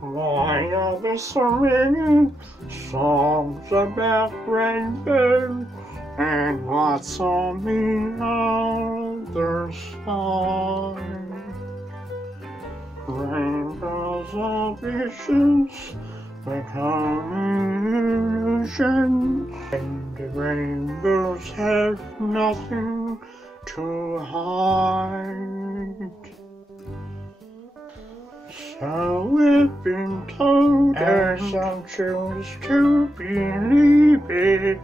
Why are there so many songs about rainbows? And what's on the other side? Rainbows are visions, become illusions, and the rainbows have nothing to hide. So we've been told, and some choose to believe it.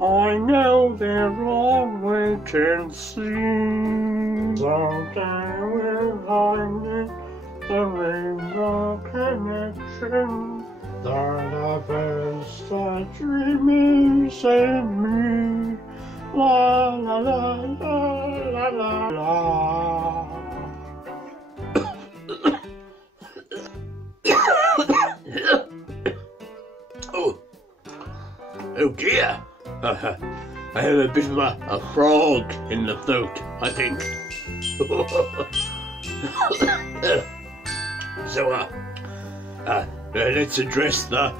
I know they're wrong, wait and see. Someday we'll find it, the rainbow connection. The lovers that dreamers and me. La la la la la la la. Oh dear. I have a bit of a frog in the throat, I think. So, let's address the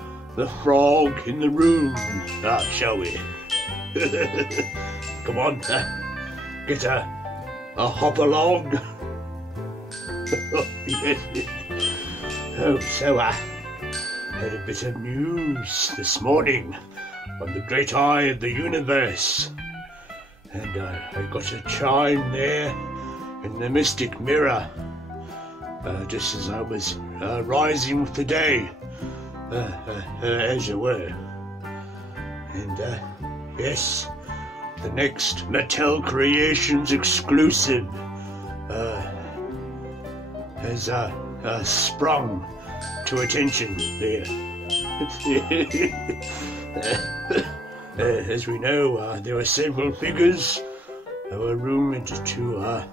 frog in the room, shall we? Come on, get a hop along. Oh, so, had a bit of news this morning on the great eye of the universe, and I got a chime there in the mystic mirror, just as I was rising with the day, as it were. And yes, the next Mattel Creations exclusive has sprung to attention there. As we know, there were several figures that were rumored to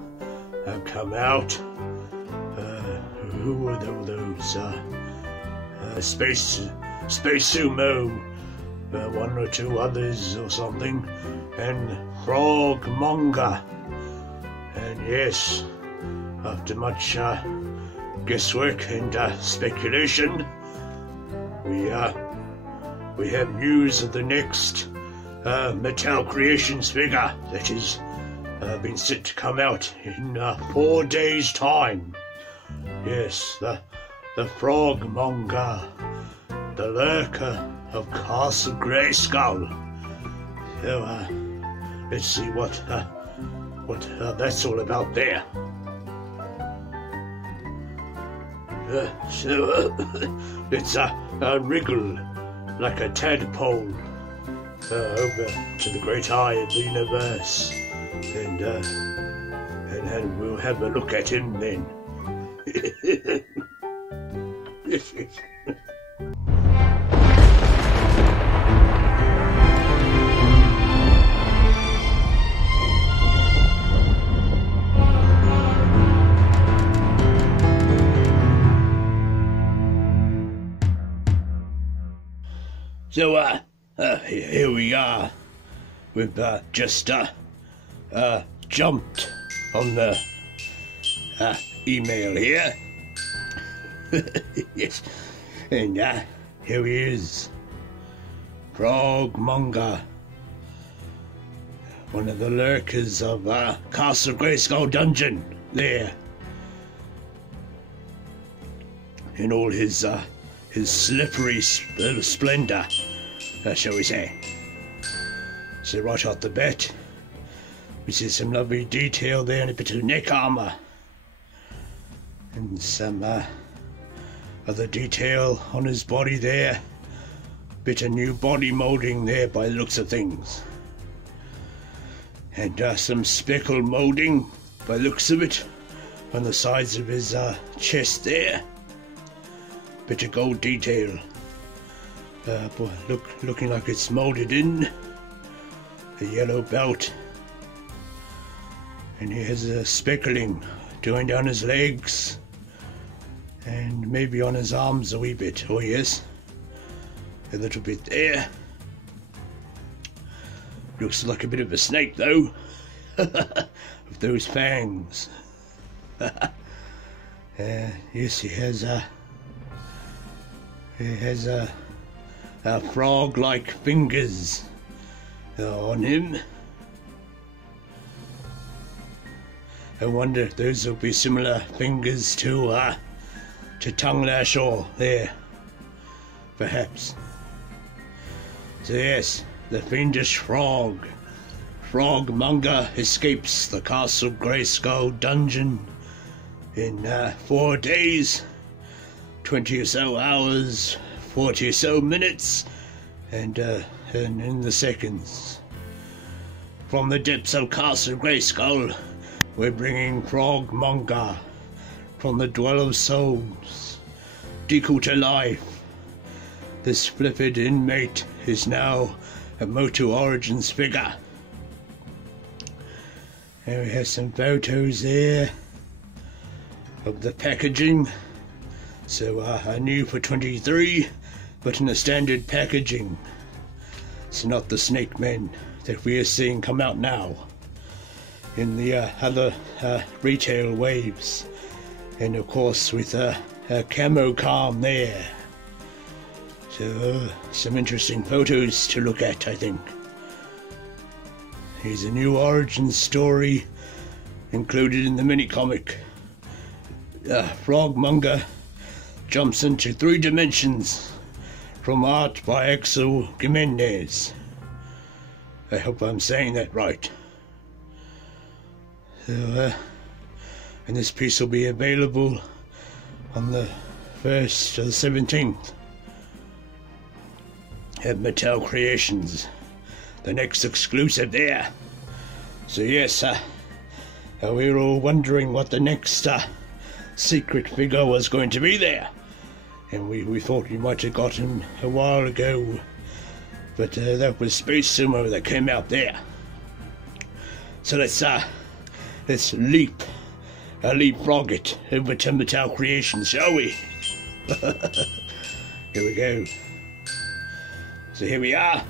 come out. Who were those? Space Sumo, one or two others or something, and Frog Monger. And yes, after much guesswork and speculation, we have news of the next Mattel Creations figure that has been set to come out in 4 days' time. Yes, the Frog Monger, the lurker of Castle Grayskull. So let's see what that's all about there. Let's wriggle like a tadpole over to the great eye of the universe, and we'll have a look at him then. So, here we are. We've just jumped on the email here. Yes, and here he is. Frog Monger, one of the lurkers of Castle Grayskull Dungeon there. In all his slippery splendor, shall we say. So right off the bat, we see some lovely detail there and a bit of neck armor. And some other detail on his body there. Bit of new body molding there by the looks of things. And some speckle molding by the looks of it on the sides of his chest there. Bit of gold detail. Looking like it's molded in. The yellow belt. And he has a speckling going down his legs. And maybe on his arms a wee bit. Oh yes. A little bit there. Looks like a bit of a snake though. With those fangs. Yes, he has frog-like fingers on him. I wonder if those will be similar fingers to Tongue Lashor there, perhaps. So yes, the fiendish frog, Monger, escapes the Castle Greyskull dungeon in 4 days, 20 or so hours, 40 or so minutes, and in the seconds. From the depths of Castle Greyskull, we're bringing Frog Monger from the Dwell of Souls, decalled to life. This flipped inmate is now a Motu Origins figure. And we have some photos there of the packaging. So new for 23, but in a standard packaging. It's not the Snake Men that we are seeing come out now in the other retail waves, and of course with a camo calm there. So some interesting photos to look at, I think. Here's a new origin story included in the mini-comic. Frog Monger jumps into 3 dimensions from art by Axel Gimenez. I hope I'm saying that right. So, and this piece will be available on the 1st to the 17th at Mattel Creations, the next exclusive there. So yes, we were all wondering what the next secret figure was going to be there, and we thought you might have got him a while ago, but that was Space Sumo that came out there. So let's leapfrog it over to Mattel Creations, shall we? Here we go. So here we are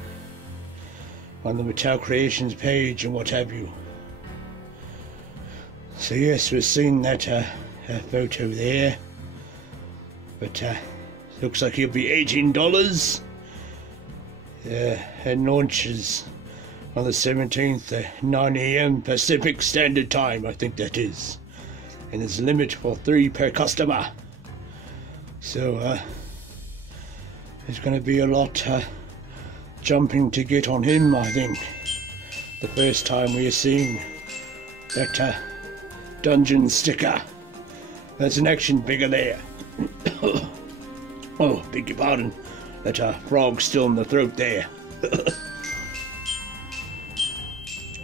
on the Mattel Creations page and what have you. So yes, we're seeing that photo there, but looks like it'll be $18 and launches on the 17th at 9 AM Pacific Standard Time, I think that is, and there's a limit for 3 per customer. So there's going to be a lot jumping to get on him, I think. The first time we are seeing that dungeon sticker. There's an action figure there. Oh, beg your pardon. That frog still in the throat there.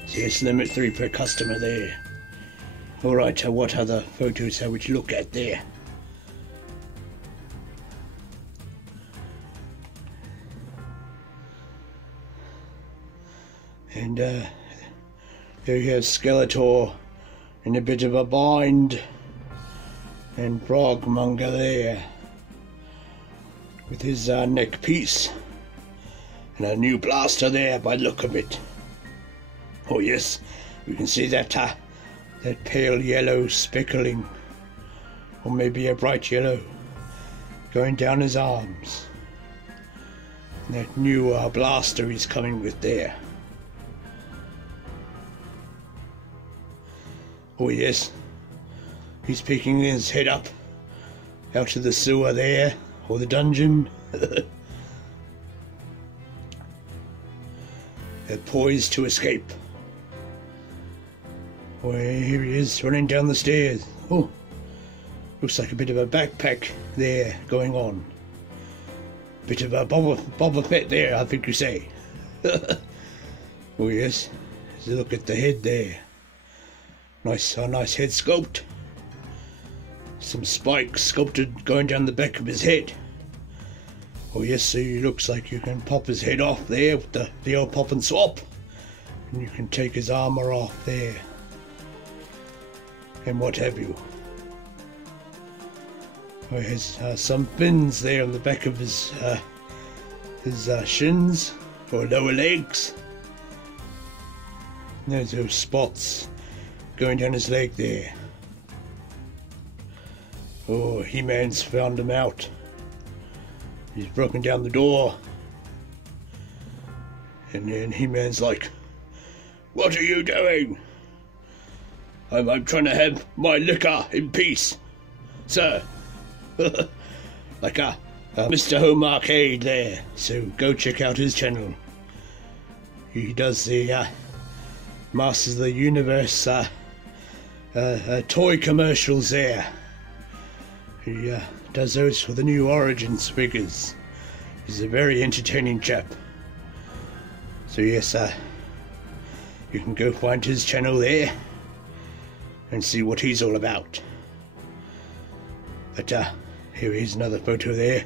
So yes, limit 3 per customer there. Alright, what other photos have we to look at there? And there you have Skeletor in a bit of a bind, and Frog Monger there with his neck piece and a new blaster there by the look of it. Oh yes, we can see that that pale yellow speckling, or maybe a bright yellow, going down his arms. And that new blaster he's coming with there. Oh yes, he's picking his head up out of the sewer there, or the dungeon. They're poised to escape. Oh, here he is, running down the stairs. Oh, looks like a bit of a backpack there going on. Bit of a Boba Fett there, I think you say. Oh yes, let's look at the head there. Nice head sculpt. Some spikes sculpted going down the back of his head. Oh yes, so he looks like you can pop his head off there with the old pop and swap. And you can take his armor off there. And what have you. Oh, he has some fins there on the back of his shins, or lower legs. And there's those spots going down his leg there. Oh, He-Man's found him out. He's broken down the door. And then He-Man's like, "What are you doing?" I'm trying to have my liquor in peace, sir." Like Mr. Home Arcade there. So go check out his channel. He does the Masters of the Universe toy commercials there. He does those for the new Origins figures. He's a very entertaining chap. So yes, you can go find his channel there and see what he's all about. But here is another photo there.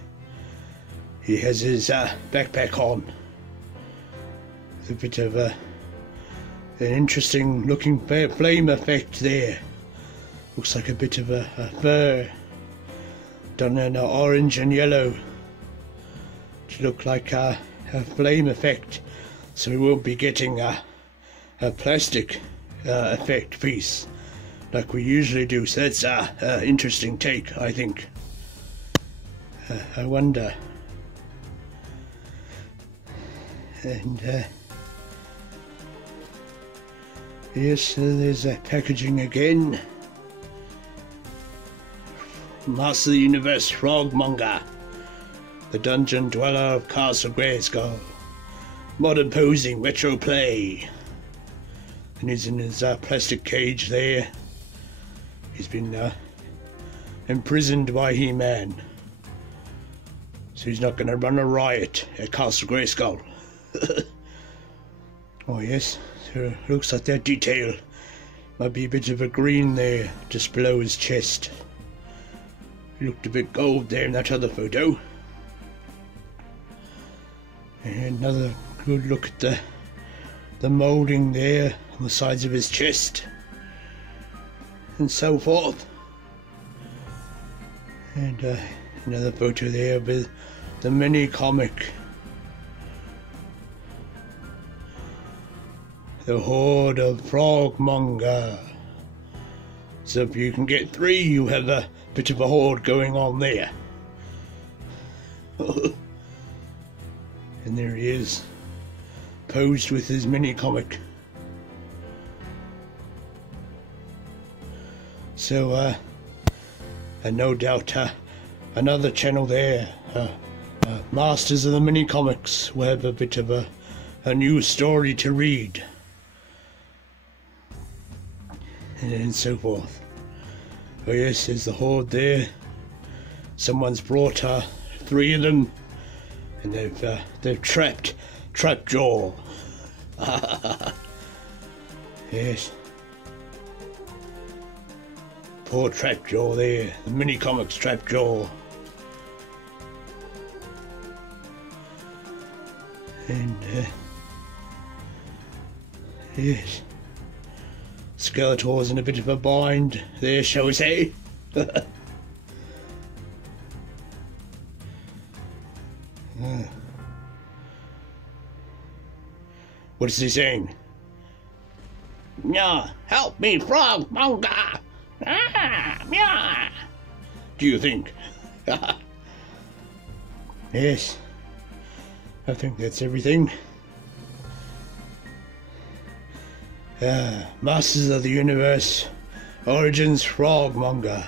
He has his backpack on, with a bit of an interesting looking flame effect there. Looks like a bit of a fur done in orange and yellow to look like a flame effect, so we won't be getting a plastic effect piece like we usually do. So that's an interesting take, I think. I wonder. And yes, there's that packaging again. Master of the Universe Monger, the Dungeon Dweller of Castle Grayskull. Modern posing, retro play. And he's in his plastic cage there. He's been imprisoned by He-Man, so he's not going to run a riot at Castle Grayskull. Oh yes, so it looks like that detail might be a bit of a green there just below his chest. He looked a bit gold there in that other photo. And another good look at the moulding there on the sides of his chest and so forth. And another photo there with the mini comic, the Horde of Frogmonger. So if you can get 3, you have a bit of a horde going on there. And there he is, posed with his mini comic. So and no doubt another channel there, Masters of the Mini Comics, will have a bit of a new story to read, and so forth. Oh yes, there's the horde there. Someone's brought 3 of them, and they've trapped Trapjaw. Yes, poor Trapjaw there, the mini comics Trapjaw. And yes, Skeletor's in a bit of a bind there, shall we say. What is he saying? "Yeah, help me, Frogmonger! Yeah. Do you think?" Yes, I think that's everything. Masters of the Universe Origins Frogmonger.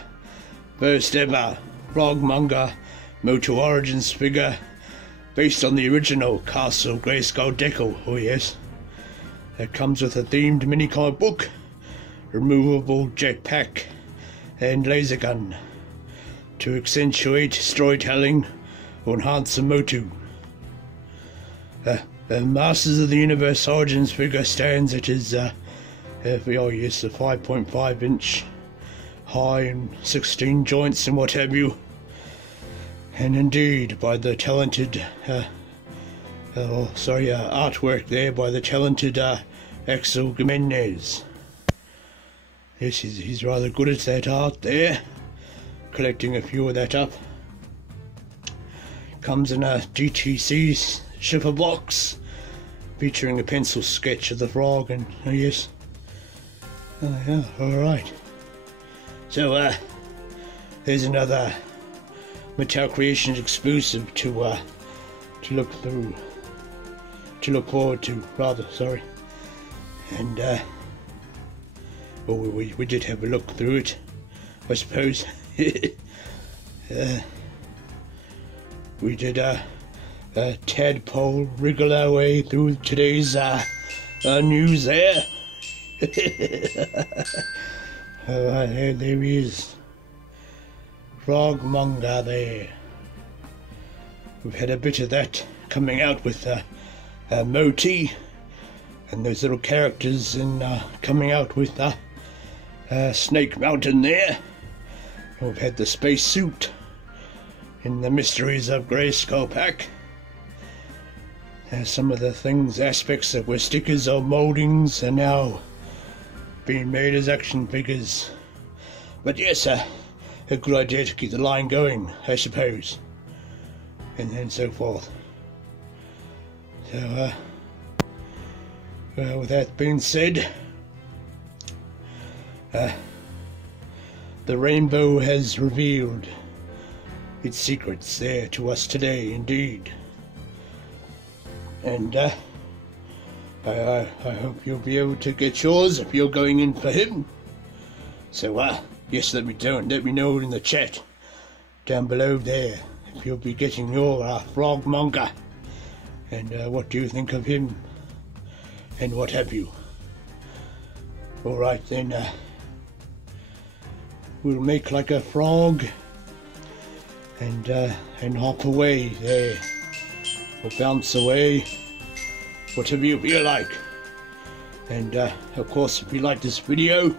First ever Frogmonger Moto Origins figure based on the original Castle Grayskull decal. Oh yes. That comes with a themed mini comic book, removable jetpack, and laser gun to accentuate storytelling or enhance the motu. The Masters of the Universe Origins figure stands at his a 5.5 inch high and 16 joints and what have you, and indeed by the talented artwork there by the talented Axel Gimenez. Yes, he's rather good at that art there, collecting a few of that up. Comes in a GTC shipper box featuring a pencil sketch of the frog, and oh yes, oh yeah, alright. So there's another Mattel Creations exclusive to look forward to, rather, sorry. And well, we did have a look through it, I suppose. We did a tadpole wriggle our way through today's news there. There he is. Frog Monger there. We've had a bit of that coming out with Moti and those little characters and coming out with Snake Mountain there. And we've had the space suit in the Mysteries of Grayskull pack. Some of the things, aspects that were stickers or moldings are now being made as action figures. But yes, a good idea to keep the line going, I suppose, and so forth. So, well, with that being said, the rainbow has revealed its secrets there to us today, indeed. And I hope you'll be able to get yours if you're going in for him. So, yes, let me know in the chat down below there if you'll be getting your Frog Monger, and what do you think of him, and what have you. Alright then, we'll make like a frog and hop away there, or bounce away, whatever you feel like. And of course, if you like this video,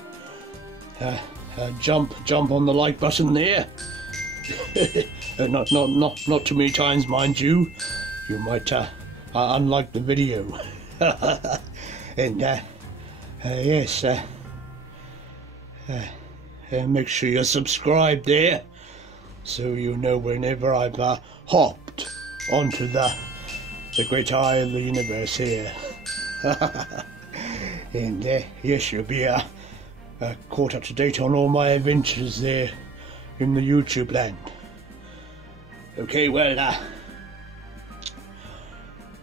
jump on the like button there. Not too many times, mind you. You might unlike the video. And yes, make sure you're subscribed there, so you know whenever I've hopped onto the great eye of the universe here. And yes, you'll be caught up to date on all my adventures there in the YouTube land. Okay, well,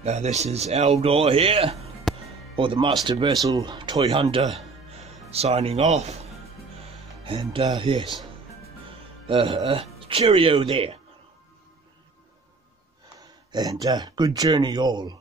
this is Eldor here, or the Masterversal-Toyhunter, signing off. And yes, cheerio there, and good journey all.